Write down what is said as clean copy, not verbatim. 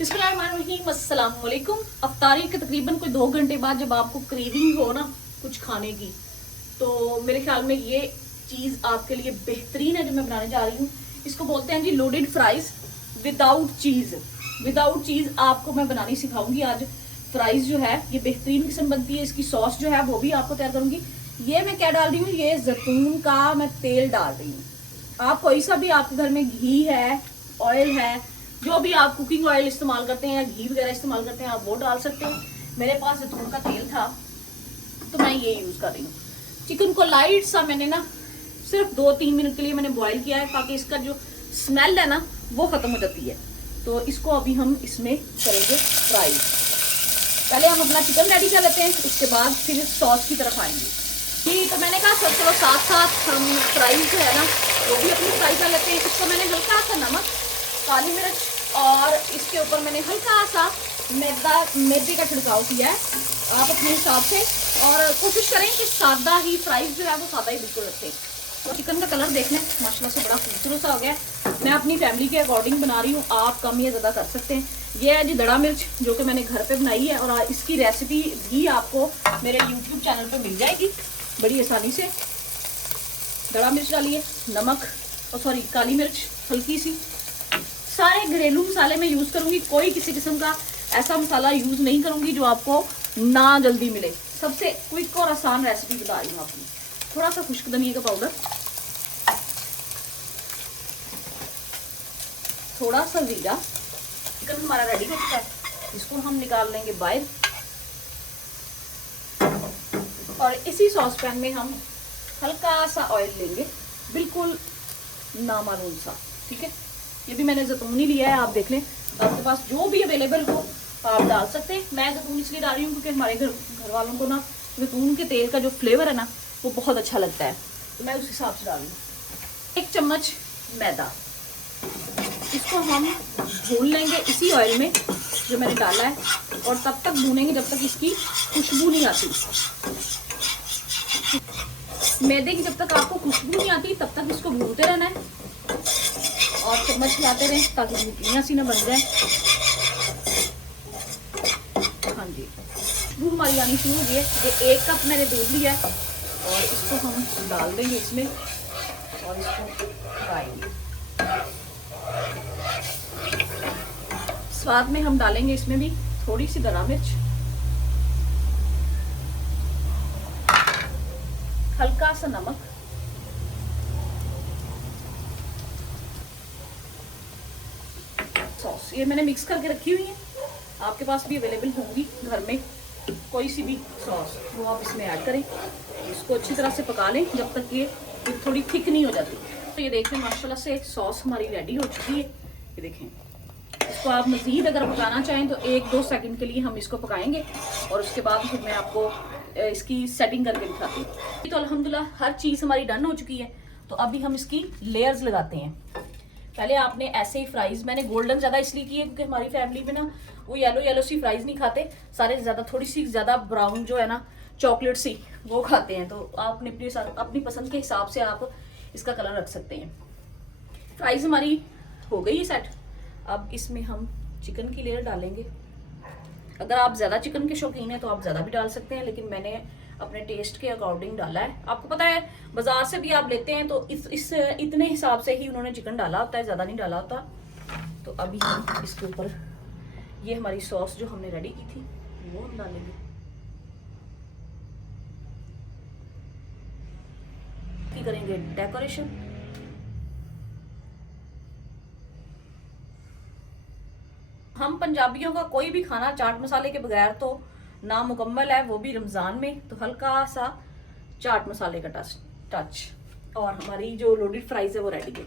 अस्सलामुअलैकुम। अफ्तारी के तकरीबन कोई 2 घंटे बाद जब आपको क्रेविंग हो ना कुछ खाने की, तो मेरे ख्याल में ये चीज़ आपके लिए बेहतरीन है जो मैं बनाने जा रही हूँ। इसको बोलते हैं जी लोडेड फ्राइज विदाउट चीज़। विदाउट चीज़ आपको मैं बनानी सिखाऊंगी आज। फ्राइज जो है ये बेहतरीन किस्म बनती है। इसकी सॉस जो है वो भी आपको तैयार करूंगी। ये मैं क्या डाल रही हूँ, ये जैतून का मैं तेल डाल रही हूँ। आप कोई सा भी आपके घर में घी है, ऑयल है, जो भी आप कुकिंग ऑयल इस्तेमाल करते हैं या घी वगैरह इस्तेमाल करते हैं आप वो डाल सकते हैं। मेरे पास जैतून का तेल था तो मैं ये यूज़ कर रही हूँ। चिकन को लाइट सा मैंने ना सिर्फ 2-3 मिनट के लिए मैंने बॉईल किया है ताकि इसका जो स्मेल है ना वो ख़त्म हो जाती है। तो इसको अभी हम इसमें करेंगे फ्राई। पहले हम अपना चिकन रेडी कर लेते हैं, उसके बाद फिर सॉस की तरफ आएंगे। जी, तो मैंने कहा चलो साथ साथ हम फ्राई जो है ना वो भी अपनी फ्राई कर लेते हैं। इसको मैंने हल्का सा नमक, काली मिर्च और इसके ऊपर मैंने हल्का सा मैदे का छिड़काव किया है। आप अपने हिसाब से और कोशिश करें कि सादा ही फ्राइज जो है वो सादा ही बिल्कुल रखें। तो चिकन का कलर देख लें, माशाल्लाह से बड़ा खूबसूरत सा हो गया है। मैं अपनी फैमिली के अकॉर्डिंग बना रही हूँ, आप कम या ज़्यादा कर सकते हैं। ये है जी दड़ा मिर्च जो कि मैंने घर पे बनाई है और इसकी रेसिपी भी आपको मेरे यूट्यूब चैनल पे मिल जाएगी बड़ी आसानी से। दड़ा मिर्च डालिए, नमक और सॉरी काली मिर्च हल्की सी। सारे घरेलू मसाले मैं यूज़ करूँगी, कोई किसी किस्म का ऐसा मसाला यूज़ नहीं करूँगी जो आपको ना जल्दी मिले। सबसे क्विक और आसान रेसिपी बता रही हूँ आपकी। थोड़ा सा खुश्क धनिया का पाउडर, थोड़ा सा जीरा। चिकन हमारा रेडी हो चुका है, इसको हम निकाल लेंगे बाहर और इसी सॉस पैन में हम हल्का सा ऑयल लेंगे, बिल्कुल नामालूम सा, ठीक है। ये भी मैंने जैतून ही लिया है, आप देख लें, आपके पास जो भी अवेलेबल हो आप डाल सकते हैं। मैं जैतून इसलिए डाल रही हूँ क्योंकि हमारे घर वालों को ना जैतून के तेल का जो फ्लेवर है ना वो बहुत अच्छा लगता है, तो मैं उस हिसाब से डाल रही हूँ। 1 चम्मच मैदा, इसको हम भून लेंगे इसी ऑयल में जो मैंने डाला है और तब तक भूनेंगे जब तक इसकी खुशबू नहीं आती। मैदे की जब तक आपको खुशबू नहीं आती तब तक इसको भूनते रहना है और चम्मच हिलाते रहें ताकि गुठलियाँ सी ना बन जाए। हाँ जी, दूध हमारी आनी शुरू हो गई है। ये 1 कप मैंने दूध लिया है और इसको हम डाल देंगे इसमें और इसको फ्राई। स्वाद में हम डालेंगे इसमें भी थोड़ी सी दड़ा मिर्च, हल्का सा नमक, सॉस ये मैंने मिक्स करके रखी हुई है। आपके पास भी अवेलेबल होंगी घर में कोई सी भी सॉस, वो आप इसमें ऐड करें। इसको अच्छी तरह से पका लें जब तक ये थोड़ी थिक नहीं हो जाती। तो ये देखें माशाल्लाह से सॉस हमारी रेडी हो चुकी है। ये देखें, इसको आप मज़ीद अगर पकाना चाहें तो 1-2 सेकंड के लिए हम इसको पकाएंगे और उसके बाद फिर मैं आपको इसकी सेटिंग करके दिखाती हूँ। तो अल्हम्दुलिल्लाह हर चीज़ हमारी डन हो चुकी है। तो अभी हम इसकी लेयर्स लगाते हैं। पहले आपने ऐसे ही फ्राइज, मैंने गोल्डन ज़्यादा इसलिए की है क्योंकि हमारी फैमिली में ना वो येलो सी फ्राइज नहीं खाते, सारे ज़्यादा थोड़ी सी ज़्यादा ब्राउन जो है ना चॉकलेट सी वो खाते हैं। तो आपने अपनी पसंद के हिसाब से आप इसका कलर रख सकते हैं। फ्राइज हमारी हो गई है सेट। अब इसमें हम चिकन की लेयर डालेंगे। अगर आप ज़्यादा चिकन के शौकीन हैं तो आप ज़्यादा भी डाल सकते हैं, लेकिन मैंने अपने टेस्ट के अकॉर्डिंग डाला है। आपको पता है बाजार से भी आप लेते हैं तो इतने हिसाब से ही उन्होंने चिकन डाला होता है, ज़्यादा नहीं डाला होता। तो अभी हम इसके ऊपर ये हमारी सॉस जो हमने रेडी की थी वो हम डालेंगे। करेंगे डेकोरेशन। हम पंजाबियों का कोई भी खाना चाट मसाले के बगैर तो नामुकम्मल है, वो भी रमज़ान में। तो हल्का सा चाट मसाले का टच और हमारी जो लोडेड फ्राइज है वो रेडी है।